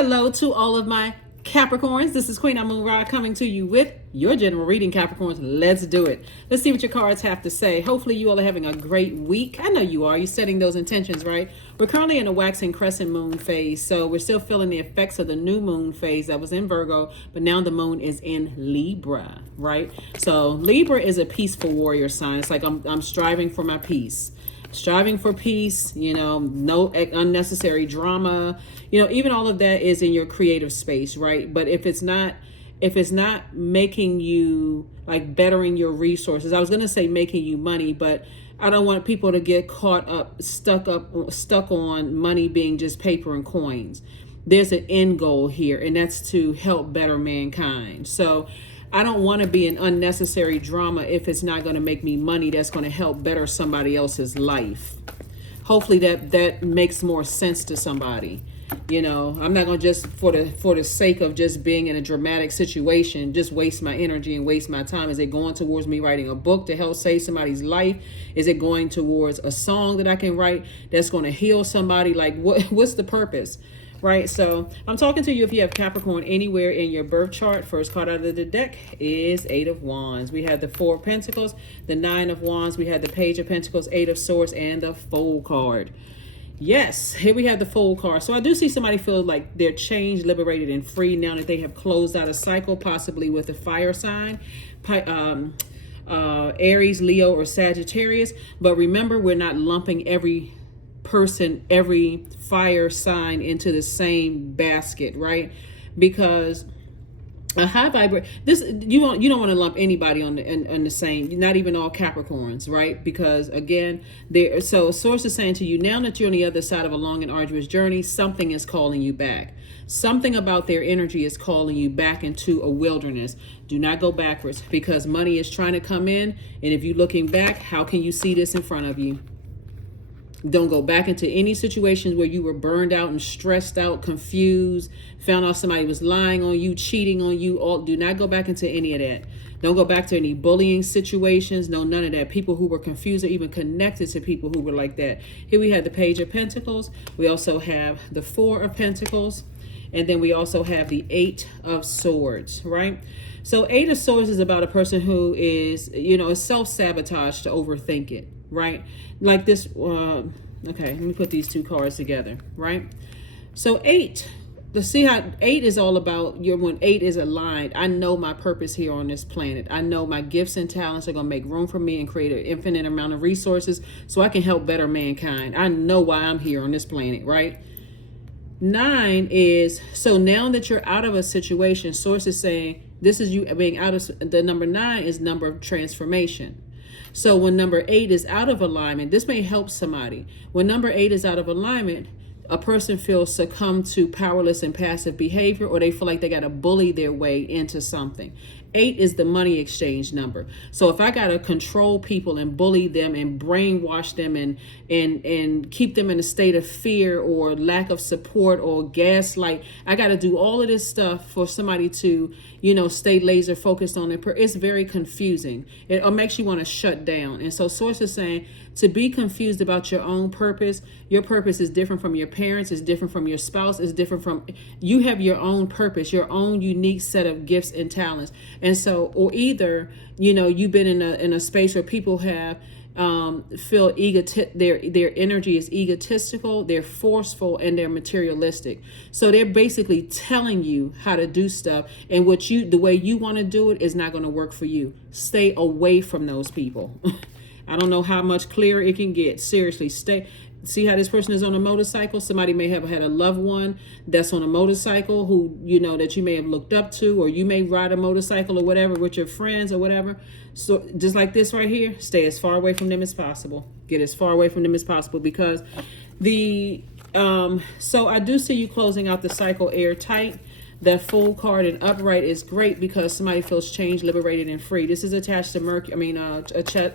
Hello to all of my Capricorns. This is Queen Amun Ra coming to you with your general reading, Capricorns. Let's do it. Let's see what your cards have to say. Hopefully you all are having a great week. I know you are. You're setting those intentions, right? We're currently in a waxing crescent moon phase, so we're still feeling the effects of the new moon phase that was in Virgo, but now the moon is in Libra, right? So Libra is a peaceful warrior sign. It's like I'm striving for my peace. Striving for peace, no unnecessary drama, even all of that is in your creative space, right? But if it's not making you like bettering your resources, I was going to say making you money, but I don't want people to get stuck on money being just paper and coins. There's an end goal here, and that's to help better mankind. So I don't want to be an unnecessary drama if it's not going to make me money that's going to help better somebody else's life. Hopefully that makes more sense to somebody. I'm not going to just for the sake of just being in a dramatic situation, just waste my energy and waste my time. Is it going towards me writing a book to help save somebody's life? Is it going towards a song that I can write that's going to heal somebody? Like what's the purpose? Right, so I'm talking to you if you have Capricorn anywhere in your birth chart. First card out of the deck is Eight of Wands. We have the Four of Pentacles, the Nine of Wands. We have the Page of Pentacles, Eight of Swords, and the Fool card. Yes, here we have the Fool card. So I do see somebody feel like they're changed, liberated, and free now that they have closed out a cycle, possibly with a fire sign. Aries, Leo, or Sagittarius. But remember, we're not lumping every fire sign into the same basket, right? Because a high vibrate you don't want to lump anybody on the same, not even all Capricorns, right? Because again, source is saying to you, now that you're on the other side of a long and arduous journey, something is calling you back. Something about their energy is calling you back into a wilderness. Do not go backwards, because money is trying to come in, and if you're looking back, how can you see this in front of you? Don't go back into any situations where you were burned out and stressed out, confused, found out somebody was lying on you, cheating on you. Do not go back into any of that. Don't go back to any bullying situations. No, none of that. People who were confused or even connected to people who were like that. Here we have the Page of Pentacles. We also have the Four of Pentacles. And then we also have the Eight of Swords, right? So Eight of Swords is about a person who is, is self-sabotage to overthink it, right? Like this, okay, let me put these two cards together, right? So Eight, let's see how Eight is all about when Eight is aligned. I know my purpose here on this planet. I know my gifts and talents are going to make room for me and create an infinite amount of resources so I can help better mankind. I know why I'm here on this planet, right? Nine is, so now that you're out of a situation, source is saying this is you being out of, the number 9 is number of transformation. So when number 8 is out of alignment, this may help somebody. When number 8 is out of alignment, a person feels succumb to powerless and passive behavior, or they feel like they got to bully their way into something. 8 is the money exchange number. So if I got to control people and bully them and brainwash them and keep them in a state of fear or lack of support or gaslight, I got to do all of this stuff for somebody to, stay laser focused on it. It's very confusing. It makes you want to shut down. And so source is saying to be confused about your own purpose. Your purpose is different from your parents, is different from your spouse, is different from, you have your own purpose, your own unique set of gifts and talents. And so, or either, you've been in a space where people have feel their energy is egotistical, they're forceful, and they're materialistic. So they're basically telling you how to do stuff, and the way you want to do it is not going to work for you. Stay away from those people. I don't know how much clearer it can get. Seriously, see how this person is on a motorcycle? Somebody may have had a loved one that's on a motorcycle who, that you may have looked up to, or you may ride a motorcycle or whatever with your friends or whatever. So just like this right here, stay as far away from them as possible. Get as far away from them as possible, because so I do see you closing out the cycle airtight. That Fool card in upright is great because somebody feels changed, liberated, and free. This is attached to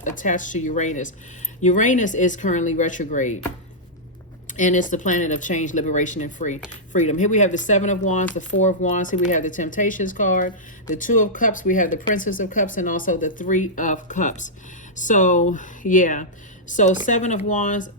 attached to Uranus. Uranus is currently retrograde, and it's the planet of change, liberation, and freedom. Here we have the Seven of Wands, the Four of Wands. Here we have the Temptations card, the Two of Cups. We have the Princess of Cups, and also the Three of Cups. So yeah, so Seven of Wands,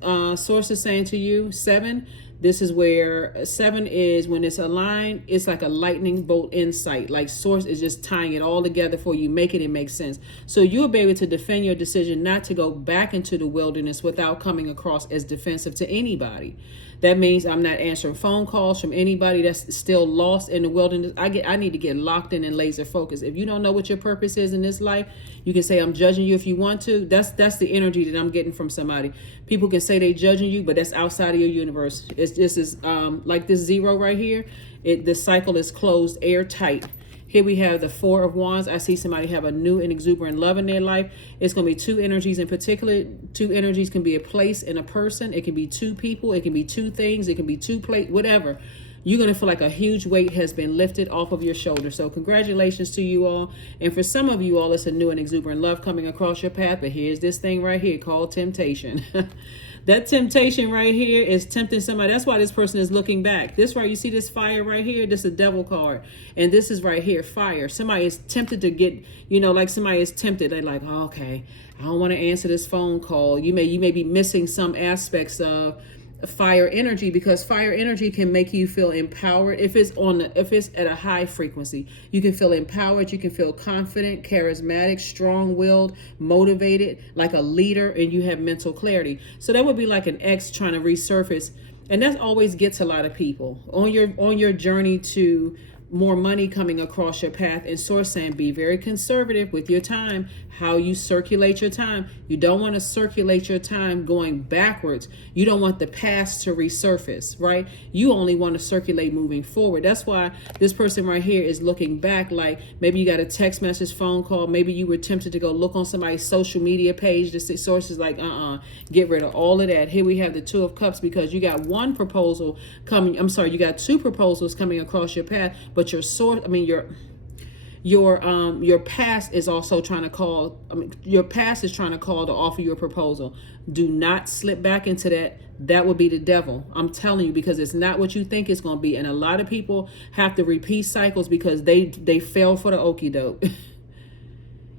source is saying to you, 7, This is where 7 is when it's aligned, it's like a lightning bolt insight. Like source is just tying it all together for you, making it make sense. So you'll be able to defend your decision not to go back into the wilderness without coming across as defensive to anybody. That means I'm not answering phone calls from anybody that's still lost in the wilderness. I need to get locked in and laser focused. If you don't know what your purpose is in this life, you can say I'm judging you if you want to. That's the energy that I'm getting from somebody. People can say they judging you, but that's outside of your universe. This is like this 0 right here. The cycle is closed, airtight. Here we have the 4 of Wands. I see somebody have a new and exuberant love in their life. It's going to be 2 energies in particular. 2 energies can be a place and a person. It can be 2 people. It can be 2 things. It can be 2 plates, whatever. You're going to feel like a huge weight has been lifted off of your shoulders. So congratulations to you all. And for some of you all, it's a new and exuberant love coming across your path. But here's this thing right here called temptation. That temptation right here is tempting somebody. That's why this person is looking back. This right, you see this fire right here? This is a devil card. And this is right here, fire. Somebody is tempted to get, like somebody is tempted. They're like, oh, okay, I don't want to answer this phone call. You may be missing some aspects of fire energy, because fire energy can make you feel empowered. If it's at a high frequency, you can feel empowered, you can feel confident, charismatic, strong-willed, motivated, like a leader, and you have mental clarity. So that would be like an ex trying to resurface, and that always gets a lot of people on your journey to more money coming across your path. And source saying be very conservative with your time, how you circulate your time. You don't want to circulate your time going backwards. You don't want the past to resurface, right? You only want to circulate moving forward. That's why this person right here is looking back, like maybe you got a text message, phone call, maybe you were tempted to go look on somebody's social media page. The source is like, get rid of all of that. Here we have the 2 of Cups, because you got one proposal coming, you got 2 proposals coming across your path, but your source, your past is also trying to call, your past is trying to call to offer you a proposal. Do not slip back into that. That would be the devil. I'm telling you, because it's not what you think it's going to be. And a lot of people have to repeat cycles because they fell for the okie doke.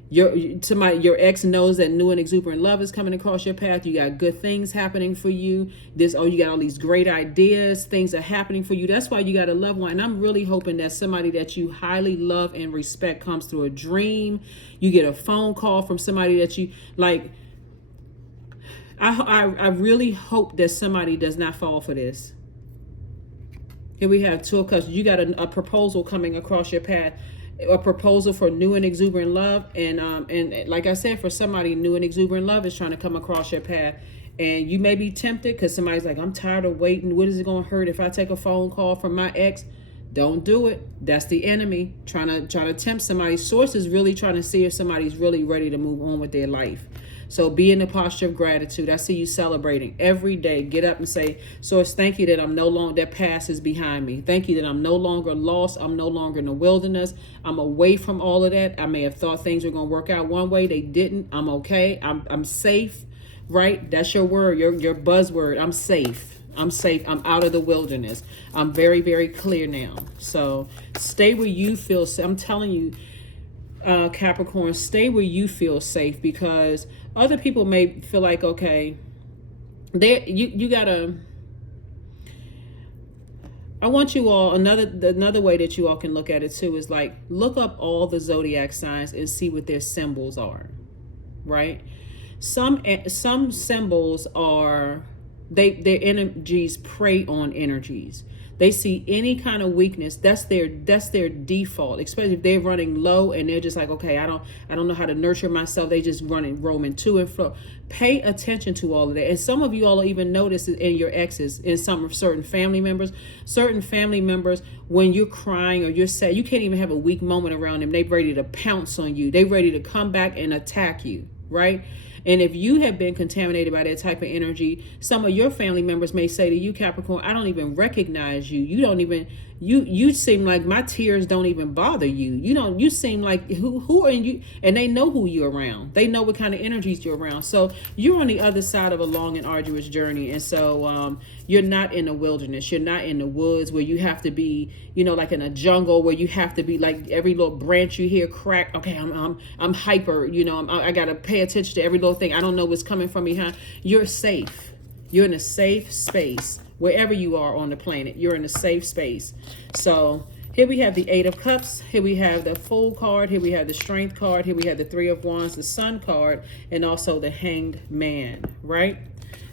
Your ex knows that new and exuberant love is coming across your path. You got good things happening for you. You got all these great ideas. Things are happening for you. That's why you got a loved one. And I'm really hoping that somebody that you highly love and respect comes through a dream. You get a phone call from somebody that you like. I really hope that somebody does not fall for this. Here we have 2 of Cups. You got a proposal coming across your path. A proposal for new and exuberant love, and like I said, for somebody, new and exuberant love is trying to come across your path, and you may be tempted because somebody's like, I'm tired of waiting. What is it going to hurt if I take a phone call from my ex? Don't do it. That's the enemy trying to tempt somebody. Source is really trying to see if somebody's really ready to move on with their life. So be in the posture of gratitude. I see you celebrating every day. Get up and say, Source, thank you that I'm no longer, that past is behind me. Thank you that I'm no longer lost. I'm no longer in the wilderness. I'm away from all of that. I may have thought things were going to work out one way. They didn't. I'm okay. I'm safe, right? That's your word, your buzzword. I'm safe. I'm safe. I'm out of the wilderness. I'm very, very clear now. So stay where you feel safe. I'm telling you, Capricorn, stay where you feel safe, because other people may feel like, okay, you gotta, I want you all, another way that you all can look at it too is like, look up all the zodiac signs and see what their symbols are, right? Some symbols are, their energies prey on energies. They see any kind of weakness. That's their default, especially if they're running low and they're just like, okay, I don't know how to nurture myself. They just roaming to and fro. Pay attention to all of that. And some of you all even notice it in your exes, in certain family members. Certain family members, when you're crying or you're sad, you can't even have a weak moment around them. They're ready to pounce on you. They're ready to come back and attack you, right? And if you have been contaminated by that type of energy, some of your family members may say to you, Capricorn, I don't even recognize you. You don't even, you seem like my tears don't even bother you. You seem like, who are you? And they know who you're around. They know what kind of energies you're around. So you're on the other side of a long and arduous journey. And so you're not in the wilderness. You're not in the woods where you have to be, like in a jungle where you have to be like every little branch you hear crack. Okay, I'm hyper, I got to pay attention to every little thing. I don't know what's coming from behind. You're safe. You're in a safe space wherever you are on the planet. You're in a safe space. So here we have the Eight of Cups. Here we have the Fool card. Here we have the Strength card. Here we have the Three of Wands, the Sun card, and also the Hanged Man, right?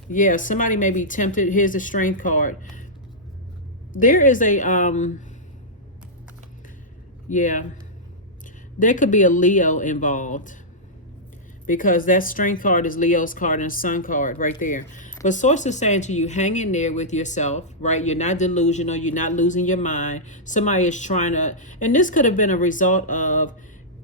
Yeah, somebody may be tempted. Here's the Strength card. There is a, yeah, there could be a Leo involved, because that Strength card is Leo's card and Sun card right there. But Source is saying to you, hang in there with yourself, right? You're not delusional. You're not losing your mind. Somebody is trying to, and this could have been a result of,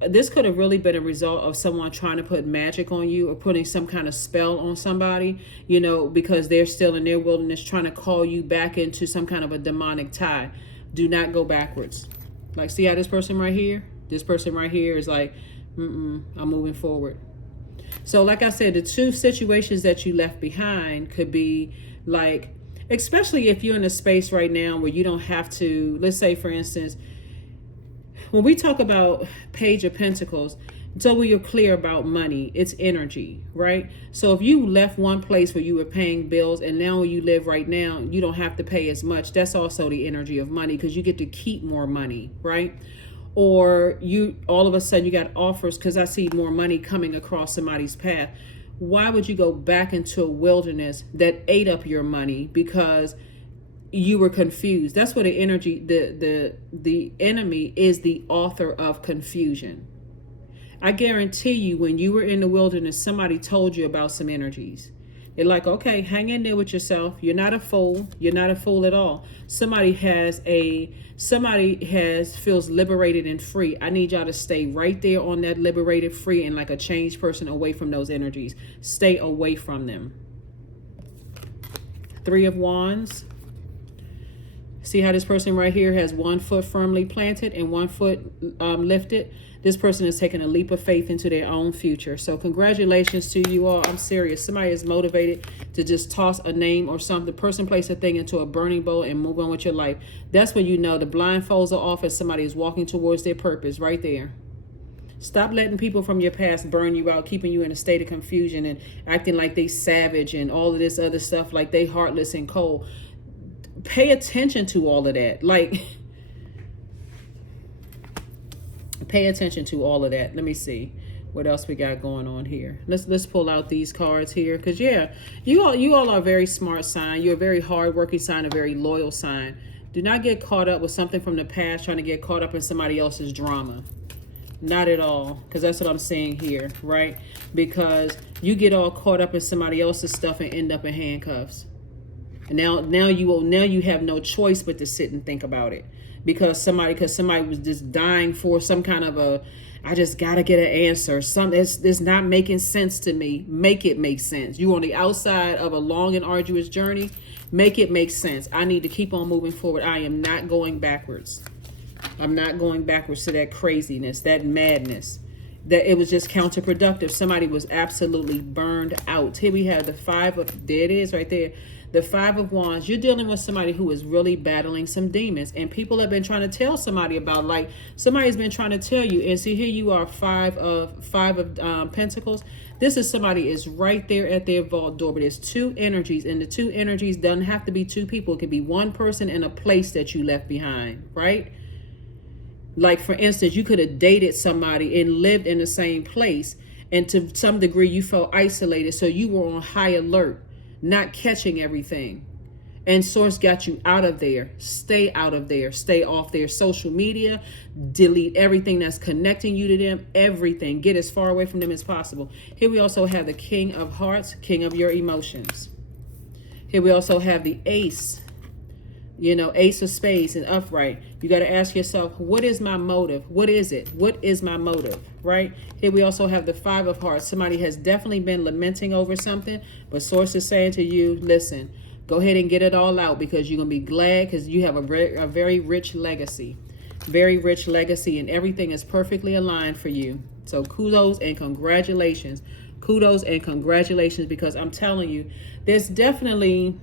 this could have really been a result of someone trying to put magic on you or putting some kind of spell on somebody, you know, because they're still in their wilderness trying to call you back into some kind of a demonic tie. Do not go backwards. Like, see how this person right here? This person right here is like, I'm moving forward. So like I said, the two situations that you left behind could be like, especially if you're in a space right now where you don't have to, let's say for instance, when we talk about Page of Pentacles, so we are clear about money, it's energy, right? So if you left one place where you were paying bills and now where you live right now, you don't have to pay as much. That's also the energy of money, because you get to keep more money, right? Or you all of a sudden you got offers, because I see more money coming across somebody's path. Why would you go back into a wilderness that ate up your money because you were confused? That's what the energy, the enemy is the author of confusion. I guarantee you, when you were in the wilderness, somebody told you about some energies. They're like, okay, hang in there with yourself. You're not a fool. You're not a fool at all. Somebody feels liberated and free. I need y'all to stay right there on that liberated, free, and like a changed person, away from those energies. Stay away from them. Three of Wands. See how this person right here has one foot firmly planted and one foot lifted? This person is taking a leap of faith into their own future. So congratulations to you all. I'm serious. Somebody is motivated to just toss a name or something, person, place, a thing into a burning bowl and move on with your life. That's when you know the blindfolds are off and somebody is walking towards their purpose right there. Stop letting people from your past burn you out, keeping you in a state of confusion and acting like they savage and all of this other stuff, like they heartless and cold. Pay attention to all of that. Like, pay attention to all of that. Let me see what else we got going on here. Let's pull out these cards here, because yeah, you all are a very smart sign. You're a very hardworking sign, a very loyal sign. Do not get caught up with something from the past, trying to get caught up in somebody else's drama. Not at all, because that's what I'm saying here, right? Because you get all caught up in somebody else's stuff and end up in handcuffs. And now you have no choice but to sit and think about it, because somebody was just dying for some kind of a, I just gotta get an answer. Something that's not making sense to me. Make it make sense. You on the outside of a long and arduous journey. Make it make sense. I need to keep on moving forward. I am not going backwards. I'm not going backwards to that craziness, that madness. That it was just counterproductive. Somebody was absolutely burned out. Here we have the there it is right there. The Five of Wands. You're dealing with somebody who is really battling some demons, and people have been trying to tell somebody about, like, somebody's been trying to tell you. And see, here you are, five of Pentacles. This is somebody is right there at their vault door, but there's two energies, and the two energies doesn't have to be two people. It could be one person in a place that you left behind, right? Like, for instance, you could have dated somebody and lived in the same place, and to some degree you felt isolated, so you were on high alert, not catching everything. And Source got you out of there. Stay out of there. Stay off their social media. Delete everything that's connecting you to them. Everything. Get as far away from them as possible. Here we also have the King of Hearts, King of your emotions. Here we also have the Ace. You know, Ace of Spades and upright. You got to ask yourself, what is my motive? What is it? What is my motive? Right? Here we also have the Five of Hearts. Somebody has definitely been lamenting over something, but Source is saying to you, listen, go ahead and get it all out, because you're going to be glad, because you have a very rich legacy. Very rich legacy, and everything is perfectly aligned for you. So kudos and congratulations. Kudos and congratulations, because I'm telling you, there's definitely...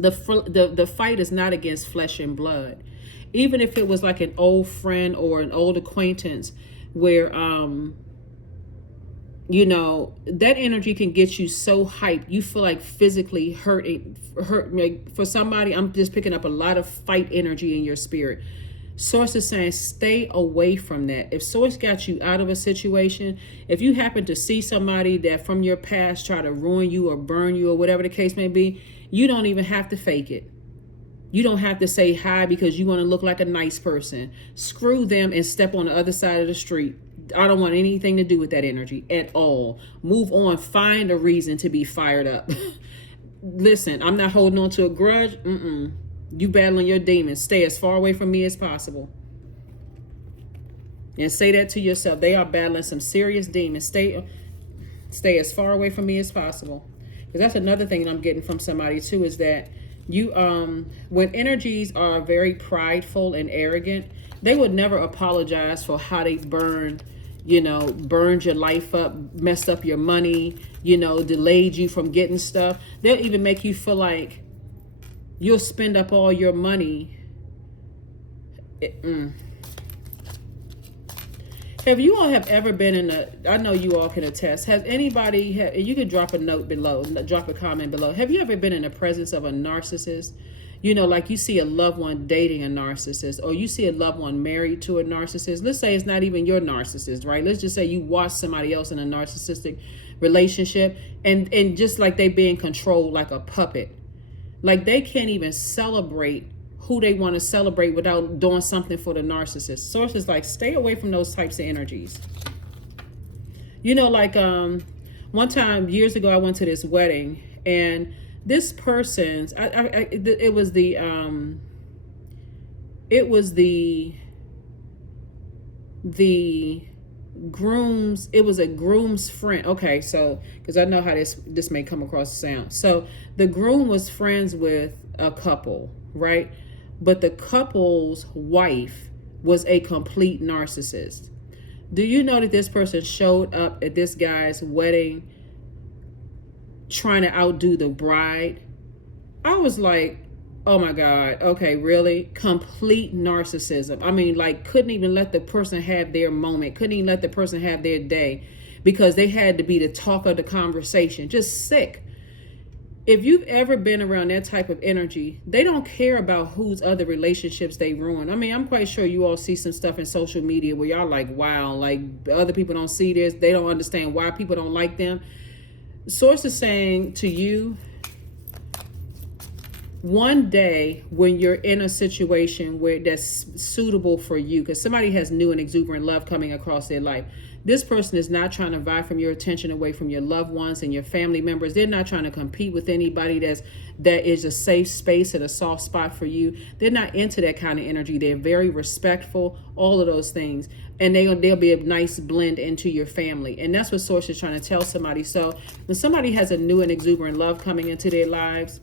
The fight is not against flesh and blood. Even if it was like an old friend or an old acquaintance where you know, that energy can get you so hyped you feel like physically hurt. Like for somebody, I'm just picking up a lot of fight energy in your spirit. Source is saying stay away from that. If source got you out of a situation, if you happen to see somebody that from your past try to ruin you or burn you or whatever the case may be, you don't even have to fake it. You don't have to say hi because you want to look like a nice person. Screw them and step on the other side of the street. I don't want anything to do with that energy at all. Move on. Find a reason to be fired up. Listen, I'm not holding on to a grudge. You battling your demons. Stay as far away from me as possible. And say that to yourself. They are battling some serious demons. Stay as far away from me as possible. Because that's another thing that I'm getting from somebody too, is that you when energies are very prideful and arrogant, they would never apologize for how they burned your life up, messed up your money, delayed you from getting stuff. They'll even make you feel like you'll spend up all your money. Have you all ever been in I know you all can attest. Has anybody, you can drop a note below, drop a comment below. Have you ever been in the presence of a narcissist? Like you see a loved one dating a narcissist, or you see a loved one married to a narcissist. Let's say it's not even your narcissist, right? Let's just say you watch somebody else in a narcissistic relationship, and just like they being controlled like a puppet. Like they can't even celebrate who they want to celebrate without doing something for the narcissist. Sources like stay away from those types of energies. Like one time years ago, I went to this wedding, and this person's it was the groom's, it was a groom's friend. Okay, so because I know how this may come across the sound. So the groom was friends with a couple, right? But the couple's wife was a complete narcissist. Do you know that this person showed up at this guy's wedding trying to outdo the bride? I was like, oh my God, okay, really? Complete narcissism. I mean, like, couldn't even let the person have their moment, couldn't even let the person have their day because they had to be the talk of the conversation. Just sick. If you've ever been around that type of energy, they don't care about whose other relationships they ruin. I mean, I'm quite sure you all see some stuff in social media where y'all like, wow, like other people don't see this. They don't understand why people don't like them. Source is saying to you, one day when you're in a situation where that's suitable for you, because somebody has new and exuberant love coming across their life. This person is not trying to vie from your attention away from your loved ones and your family members. They're not trying to compete with anybody that is a safe space and a soft spot for you. They're not into that kind of energy. They're very respectful, all of those things. And they'll be a nice blend into your family. And that's what Source is trying to tell somebody. So when somebody has a new and exuberant love coming into their lives,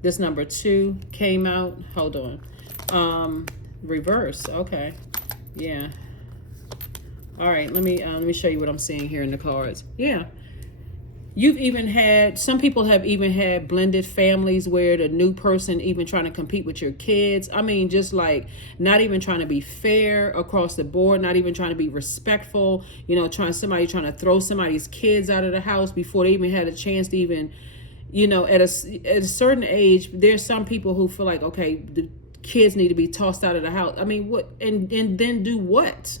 this number 2 came out. Hold on. Reverse. Okay. Yeah. All right. Let me show you what I'm seeing here in the cards. Yeah. You've even had, some people have even had blended families where the new person even trying to compete with your kids. I mean, just like not even trying to be fair across the board, not even trying to be respectful, somebody trying to throw somebody's kids out of the house before they even had a chance to even, at a certain age, there's some people who feel like, okay, the kids need to be tossed out of the house. I mean, what, and then do what?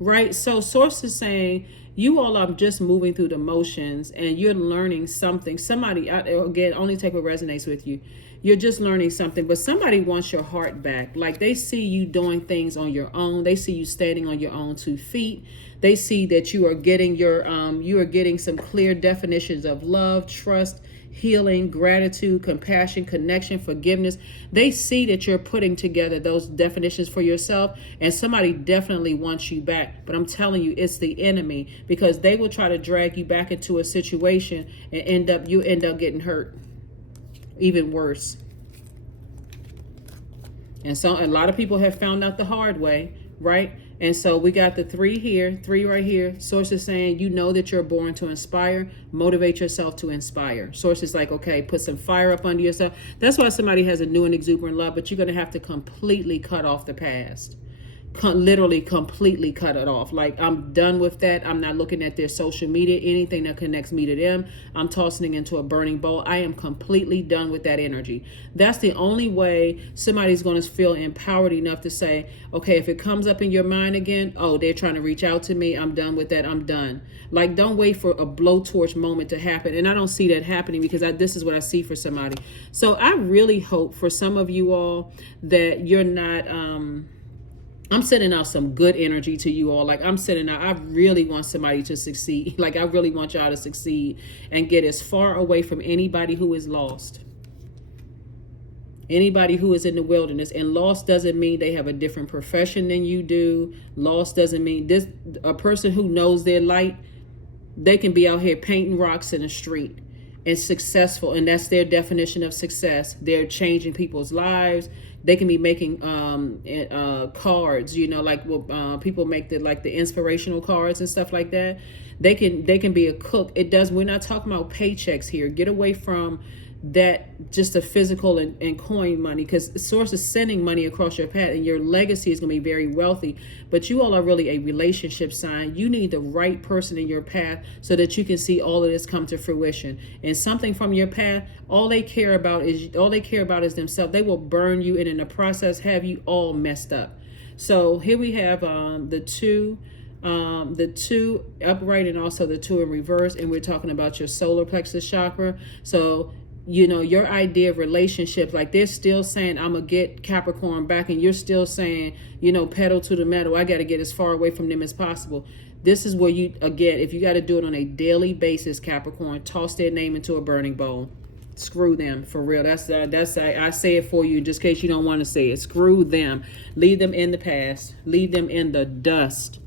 Right? So Source is saying, you all are just moving through the motions and you're learning something. Somebody, again, only take what resonates with you. You're just learning something, but somebody wants your heart back. Like they see you doing things on your own. They see you standing on your own 2 feet. They see that you are getting some clear definitions of love, trust, healing, gratitude, compassion, connection, forgiveness. They see that you're putting together those definitions for yourself, and somebody definitely wants you back. But I'm telling you, it's the enemy, because they will try to drag you back into a situation and you end up getting hurt, even worse. And so a lot of people have found out the hard way, right? And so we got the 3 here, 3 right here. Source is saying, you know that you're born to inspire. Motivate yourself to inspire. Source is like, okay, put some fire up under yourself. That's why somebody has a new and exuberant love, but you're going to have to completely cut off the past. literally completely cut it off. Like, I'm done with that. I'm not looking at their social media, anything that connects me to them. I'm tossing it into a burning bowl. I am completely done with that energy. That's the only way somebody's going to feel empowered enough to say, okay, if it comes up in your mind again, oh, they're trying to reach out to me, I'm done with that, I'm done. Like, don't wait for a blowtorch moment to happen. And I don't see that happening, because this is what I see for somebody. So I really hope for some of you all that you're not I'm sending out some good energy to you all. Like, I'm sending out, I really want somebody to succeed. Like, I really want y'all to succeed and get as far away from anybody who is lost. Anybody who is in the wilderness. And lost doesn't mean they have a different profession than you do. Lost doesn't mean this. A person who knows their light, they can be out here painting rocks in the street and successful, and that's their definition of success. They're changing people's lives. They can be making cards, like people make the inspirational cards and stuff like that. They can be a cook. We're not talking about paychecks here. Get away from that, just a physical and coin money, because the source is sending money across your path, and your legacy is going to be very wealthy. But you all are really a relationship sign. You need the right person in your path so that you can see all of this come to fruition. And something from your path, all they care about is themselves. They will burn you, and in the process have you all messed up. So here we have the two upright and also the two in reverse, and we're talking about your solar plexus chakra. So your idea of relationships, like, they're still saying, I'm gonna get Capricorn back, and you're still saying, pedal to the metal, I got to get as far away from them as possible. This is where you, again, if you got to do it on a daily basis, Capricorn, toss their name into a burning bowl. Screw them, for real. That's I say it for you, just in case you don't want to say it. Screw them. Leave them in the past. Leave them in the dust.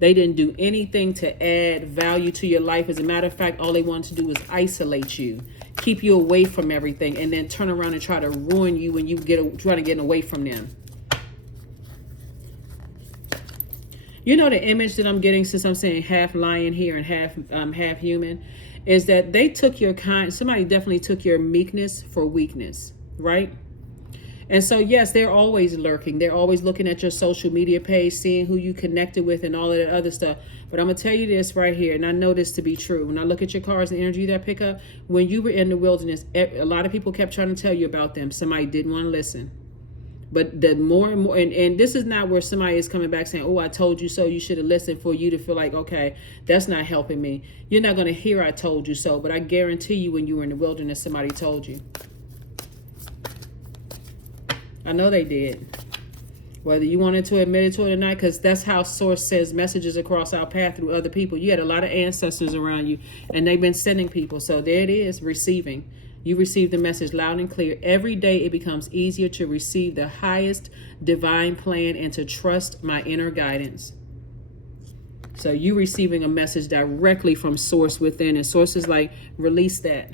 They didn't do anything to add value to your life. As a matter of fact, all they wanted to do was isolate you, keep you away from everything, and then turn around and try to ruin you when you trying to get away from them. The image that I'm getting, since I'm saying half lion here and half human, is that they took your somebody definitely took your meekness for weakness, right? And so, yes, they're always lurking. They're always looking at your social media page, seeing who you connected with and all of that other stuff. But I'm going to tell you this right here, and I know this to be true. When I look at your cards and energy that I pick up, when you were in the wilderness, a lot of people kept trying to tell you about them. Somebody didn't want to listen. But the more and more, and this is not where somebody is coming back saying, oh, I told you so, you should have listened, for you to feel like, okay, that's not helping me. You're not going to hear I told you so, but I guarantee you when you were in the wilderness, somebody told you. I know they did. Whether you wanted to admit it to it or not, because that's how Source sends messages across our path through other people. You had a lot of ancestors around you, and they've been sending people. So there it is, receiving. You receive the message loud and clear. Every day it becomes easier to receive the highest divine plan and to trust my inner guidance. So you receiving a message directly from Source within, and Source is like, release that.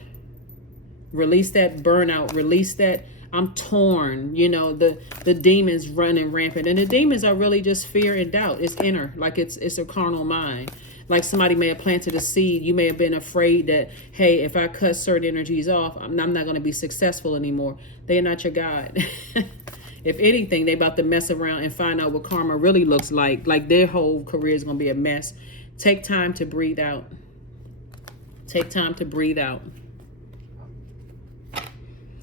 Release that burnout. Release that. I'm torn, the demons running rampant. And the demons are really just fear and doubt. It's inner, like it's a carnal mind. Like somebody may have planted a seed. You may have been afraid that, hey, if I cut certain energies off, I'm not going to be successful anymore. They are not your God. If anything, they about to mess around and find out what karma really looks like. Like their whole career is going to be a mess. Take time to breathe out. Take time to breathe out.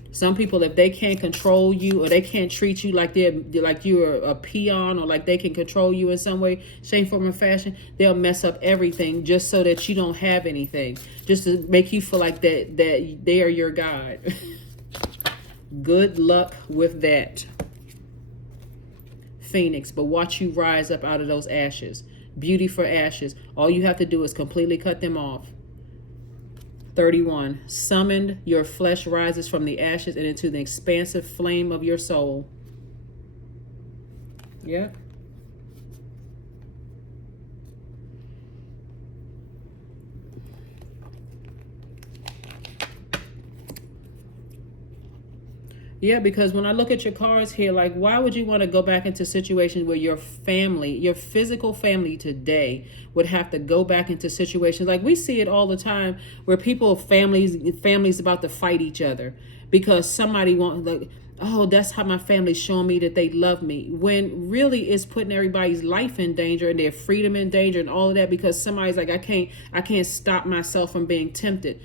Some people, if they can't control you or they can't treat you like you're a peon, or like they can control you in some way, shape, form, or fashion, they'll mess up everything just so that you don't have anything, just to make you feel like that they are your God. Good luck with that, Phoenix. But watch you rise up out of those ashes. Beauty for ashes. All you have to do is completely cut them off. 31. Summoned, your flesh rises from the ashes and into the expansive flame of your soul. Yeah. Yeah, because when I look at your cards here, like, why would you want to go back into situations where your family, your physical family today, would have to go back into situations like we see it all the time, where people, families about to fight each other because somebody want, like, oh, that's how my family's showing me that they love me, when really it's putting everybody's life in danger and their freedom in danger and all of that, because somebody's like, I can't stop myself from being tempted.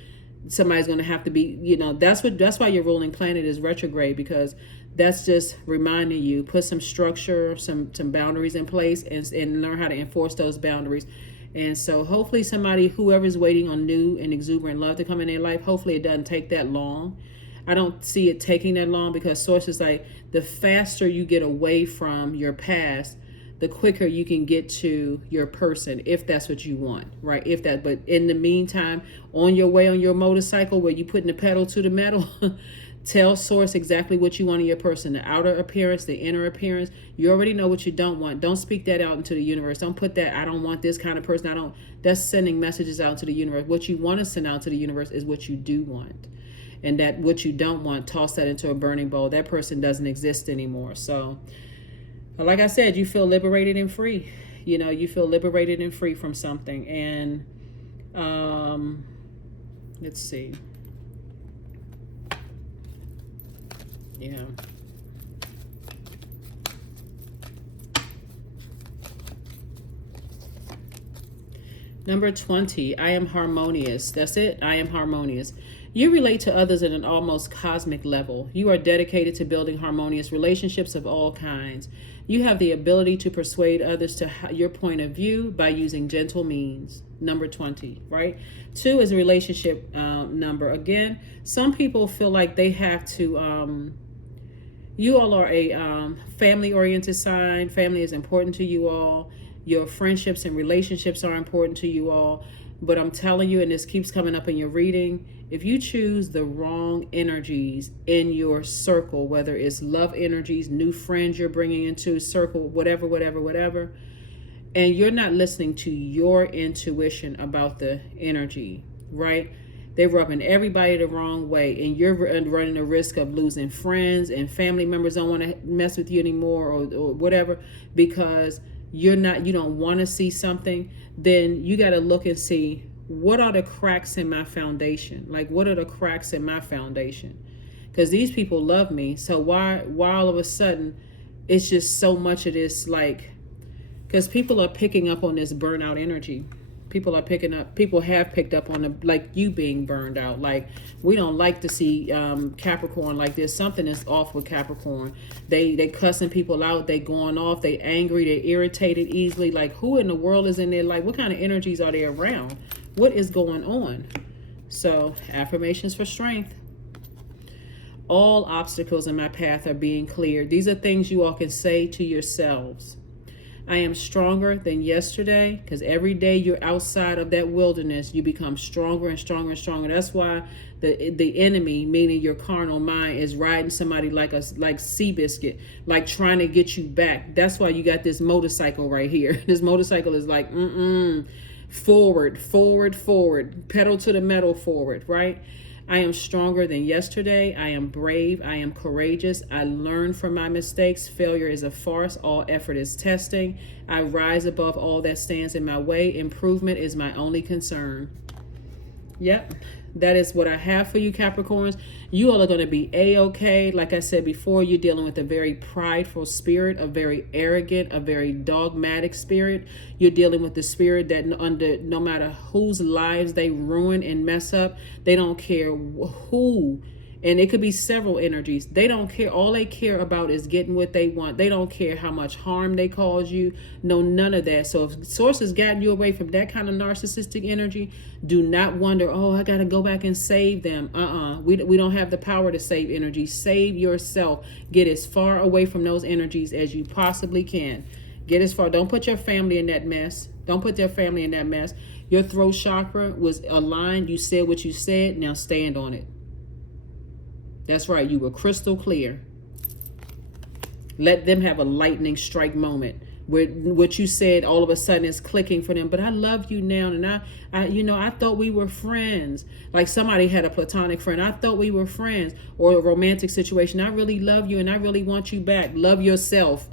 Somebody's going to have to be, that's why your ruling planet is retrograde, because that's just reminding you, put some structure, some boundaries in place, and learn how to enforce those boundaries. And so hopefully somebody, whoever's waiting on new and exuberant love to come in their life, hopefully it doesn't take that long. I don't see it taking that long, because sources like, the faster you get away from your past, the quicker you can get to your person, if that's what you want, right? But in the meantime, on your way on your motorcycle, where you putting the pedal to the metal, tell source exactly what you want in your person, the outer appearance, the inner appearance. You already know what you don't want. Don't speak that out into the universe. Don't put that, I don't want this kind of person. That's sending messages out to the universe. What you want to send out to the universe is what you do want. And that what you don't want, toss that into a burning bowl. That person doesn't exist anymore. So, like I said, you feel liberated and free. You feel liberated and free from something. And let's see. Yeah. Number 20, I am harmonious. That's it. I am harmonious. You relate to others at an almost cosmic level. You are dedicated to building harmonious relationships of all kinds. You have the ability to persuade others to your point of view by using gentle means. Number 20, right? 2 is a relationship number. Again, some people feel like they have to, you all are a family-oriented sign. Family is important to you all. Your friendships and relationships are important to you all. But I'm telling you, and this keeps coming up in your reading, if you choose the wrong energies in your circle, whether it's love energies, new friends you're bringing into a circle, whatever, and you're not listening to your intuition about the energy, right? They're rubbing everybody the wrong way, and you're running the risk of losing friends, and family members don't want to mess with you anymore, or whatever, because you don't want to see something. Then you got to look and see, what are the cracks in my foundation? Like, what are the cracks in my foundation? Because these people love me. So why all of a sudden it's just so much of this, like, because people are picking up on this burnout energy. People have picked up on like you being burned out. Like, we don't like to see Capricorn like this. Something is off with Capricorn. They cussing people out. They going off. They angry. They irritated easily. Like, who in the world is in there? Like, what kind of energies are they around? What is going on? So, affirmations for strength. All obstacles in my path are being cleared. These are things you all can say to yourselves. I am stronger than yesterday, because every day you're outside of that wilderness, you become stronger and stronger and stronger. That's why the enemy, meaning your carnal mind, is riding somebody like Seabiscuit, like trying to get you back. That's why you got this motorcycle right here. This motorcycle is like, forward, pedal to the metal, forward, right? I am stronger than yesterday. I am brave. I am courageous. I learn from my mistakes. Failure is a farce. All effort is testing. I rise above all that stands in my way. Improvement is my only concern. Yep. That is what I have for you, Capricorns. You all are going to be A-okay. Like I said before, you're dealing with a very prideful spirit, a very arrogant, a very dogmatic spirit. You're dealing with the spirit that no matter whose lives they ruin and mess up, they don't care who. And it could be several energies. They don't care. All they care about is getting what they want. They don't care how much harm they cause you. No, none of that. So if source has gotten you away from that kind of narcissistic energy, do not wonder, oh, I got to go back and save them. We don't have the power to save energy. Save yourself. Get as far away from those energies as you possibly can. Get as far. Don't put your family in that mess. Don't put their family in that mess. Your throat chakra was aligned. You said what you said. Now stand on it. That's right. You were crystal clear. Let them have a lightning strike moment. where what you said all of a sudden is clicking for them. But I love you now, and I thought we were friends. Like somebody had a platonic friend. I thought we were friends, or a romantic situation. I really love you, and I really want you back. Love yourself.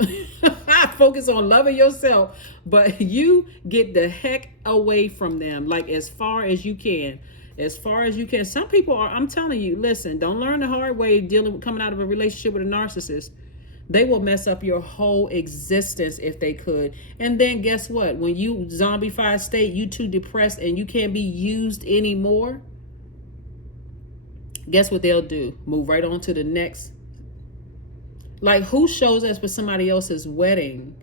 Focus on loving yourself, but you get the heck away from them, like as far as you can. As far as you can. Some people are, I'm telling you, listen, don't learn the hard way dealing with coming out of a relationship with a narcissist. They will mess up your whole existence if they could. And then guess what? When you zombified state, you too depressed and you can't be used anymore. Guess what they'll do? Move right on to the next. Like, who shows up for somebody else's wedding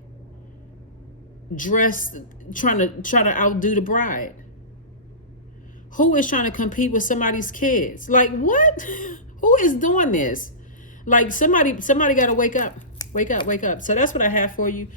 dressed, trying to outdo the bride? Who is trying to compete with somebody's kids? Like, what? Who is doing this? Like, somebody got to wake up. So that's what I have for you.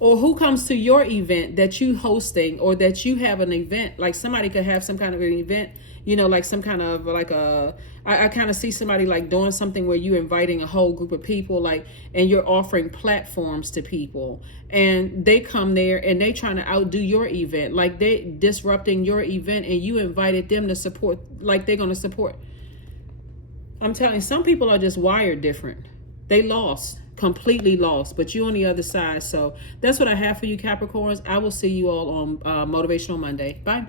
Or who comes to your event that you hosting, or that you have an event. Like somebody could have some kind of an event, like some kind of like I kind of see somebody like doing something where you're inviting a whole group of people, like, and you're offering platforms to people, and they come there and they trying to outdo your event. Like they disrupting your event, and you invited them to support, like they're going to support. I'm telling you, some people are just wired different. They completely lost, but you on the other side. So that's what I have for you, Capricorns. I will see you all on Motivational Monday. Bye.